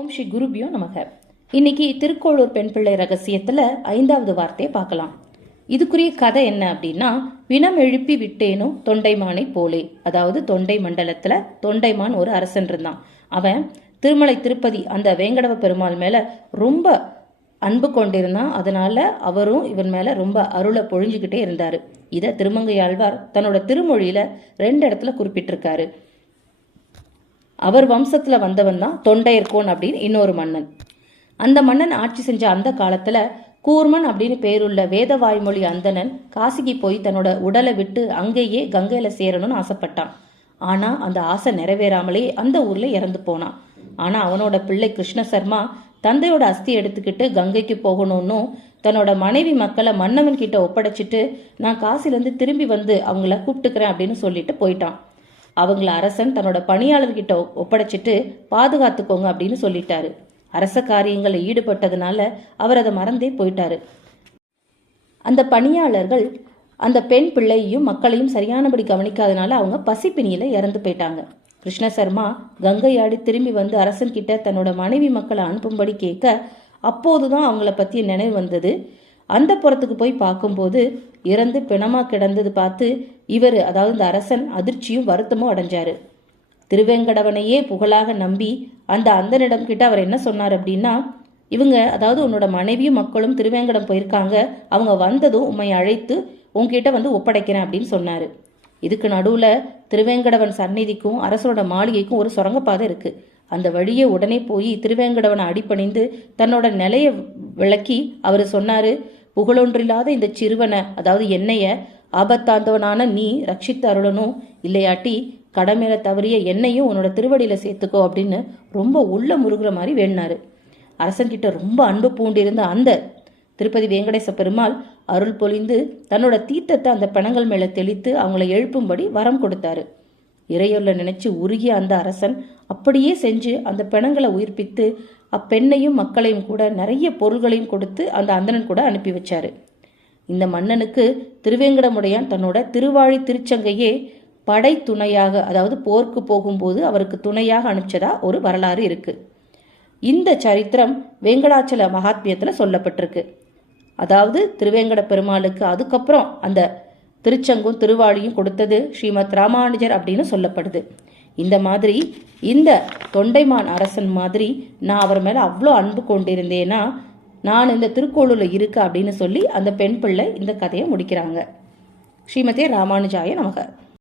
ஓம் ஸ்ரீ குருபியோ நமக. இன்னைக்கு திருக்கோளூர் பெண் பிள்ளை ரகசியத்துல 5வது வார்த்தையை பார்க்கலாம். இதுக்குரிய கதை என்ன அப்படின்னா, பிணம் எழுப்பி விட்டேனோ தொண்டைமானை போலே. அதாவது தொண்டை மண்டலத்துல தொண்டைமான் ஒரு அரசன் இருந்தான். அவன் திருமலை திருப்பதி அந்த வேங்கடவ பெருமாள் மேல ரொம்ப அன்பு கொண்டிருந்தான். அதனால அவரும் இவன் மேல ரொம்ப அருளை பொழிஞ்சுக்கிட்டே இருந்தாரு. இதை திருமங்கையாழ்வார் தன்னோட திருமொழியில 2 இடத்துல குறிப்பிட்டிருக்காரு. அவர் வம்சத்துல வந்தவன் தான் தொண்டையர்கோன் அப்படின்னு இன்னொரு மன்னன். அந்த மன்னன் ஆட்சி செஞ்ச அந்த காலத்துல கூர்மன் அப்படின்னு பேருள்ள வேத வாய்மொழி அந்தணன் காசிக்கு போய் தன்னோட உடலை விட்டு அங்கேயே கங்கையில சேரணும்னு ஆசைப்பட்டான். ஆனா அந்த ஆசை நிறைவேறாமலே அந்த ஊர்ல இறந்து போனான். ஆனா அவனோட பிள்ளை கிருஷ்ண சர்மா தந்தையோட அஸ்தி எடுத்துக்கிட்டு கங்கைக்கு போகணும்னு தன்னோட மனைவி மக்களை மன்னவன் கிட்ட ஒப்படைச்சிட்டு நான் காசிலேருந்து திரும்பி வந்து அவங்கள கூப்பிட்டுக்கிறேன் அப்படின்னு சொல்லிட்டு போயிட்டான். அவங்கள அரசன் தன்னோட பணியாளர்கிட்ட ஒப்படைச்சிட்டு பாதுகாத்துக்கோங்க அப்படின்னு சொல்லிட்டாரு. அரச காரியங்களில் ஈடுபட்டதுனால அவர் அதை மறந்தே போயிட்டாரு. அந்த பணியாளர்கள் அந்த பெண் பிள்ளையையும் மக்களையும் சரியானபடி கவனிக்காதனால அவங்க பசிப்பினியில இறந்து போயிட்டாங்க. கிருஷ்ண சர்மா கங்கையாடி திரும்பி வந்து அரசன் கிட்ட தன்னோட மனைவி மக்களை அனுப்பும்படி கேட்க அப்போதுதான் அவங்கள பத்திய நினைவு வந்தது. அந்த புறத்துக்கு போய் பார்க்கும்போது இறந்து பிணமா கிடந்தது பார்த்து இவர், அதாவது இந்த அரசன், அதிர்ச்சியும் வருத்தமும் அடைஞ்சாரு. திருவேங்கடவனையே புகழாக நம்பி அந்த அந்தனிடம் கிட்ட அவர் என்ன சொன்னார் அப்படின்னா, இவங்க, அதாவது உன்னோட மனைவியும் மக்களும் திருவேங்கடம் போயிருக்காங்க, அவங்க வந்ததும் உம்மை அழைத்து உன்கிட்ட வந்து ஒப்படைக்கிறேன் அப்படின்னு சொன்னாரு. இதுக்கு நடுவுல திருவேங்கடவன் சந்நிதிக்கும் அரசனோட மாளிகைக்கும் ஒரு சுரங்கப்பாதை இருக்கு. அந்த வழியே உடனே போய் திருவேங்கடவனை அடிபணிந்து தன்னோட நிலைய விளக்கி அவர் சொன்னாரு, புகழொன்றில்லாத இந்த சிறுவனை, அதாவது என்னைய ஆபத்தாந்தவனான நீ ரட்சித்து அருளணும், இல்லையாட்டி கடமையில தவறிய என்னையும் உன்னோட திருவடியில சேர்த்துக்கோ அப்படின்னு ரொம்ப உள்ள முருகிற மாதிரி வேணினாரு. அரசன்கிட்ட ரொம்ப அன்பு பூண்டிருந்த அந்த திருப்பதி வேங்கடேச பெருமாள் அருள் பொழிந்து தன்னோட தீர்த்தத்தை அந்த பிணங்கள் மேல தெளித்து அவங்கள எழுப்பும்படி வரம் கொடுத்தாரு. இறையொல்ல நினைச்சு உருகிய அந்த அரசன் அப்படியே செஞ்சு அந்த பிணங்களை உயிர்ப்பித்து அப்பெண்ணையும் மக்களையும் கூட நிறைய பொருள்களையும் கொடுத்து அந்த அந்தணன் கூட அனுப்பி வச்சாரு. இந்த மன்னனுக்கு திருவேங்கடமுடையான் தன்னோட திருவாழி திருச்சங்கையே படை துணையாக, அதாவது போருக்கு போகும்போது அவருக்கு துணையாக அனுப்பிச்சதா ஒரு வரலாறு இருக்கு. இந்த சரித்திரம் வேங்கடாச்சல மகாத்மியத்துல சொல்லப்பட்டிருக்கு. அதாவது திருவேங்கட பெருமாளுக்கு அதுக்கப்புறம் அந்த திருச்சங்கும் திருவாழியும் கொடுத்தது ஸ்ரீமத் ராமானுஜர் அப்படின்னு சொல்லப்படுது. இந்த மாதிரி இந்த தொண்டைமான் அரசன் மாதிரி நான் அவர் மேல அவ்வளோ அன்பு கொண்டிருந்தேன்னா நான் இந்த திருக்கோளூர்ல இருக்க அப்படின்னு சொல்லி அந்த பெண் பிள்ளை இந்த கதையை முடிக்கிறாங்க. ஸ்ரீமதே ராமானுஜாய நமக.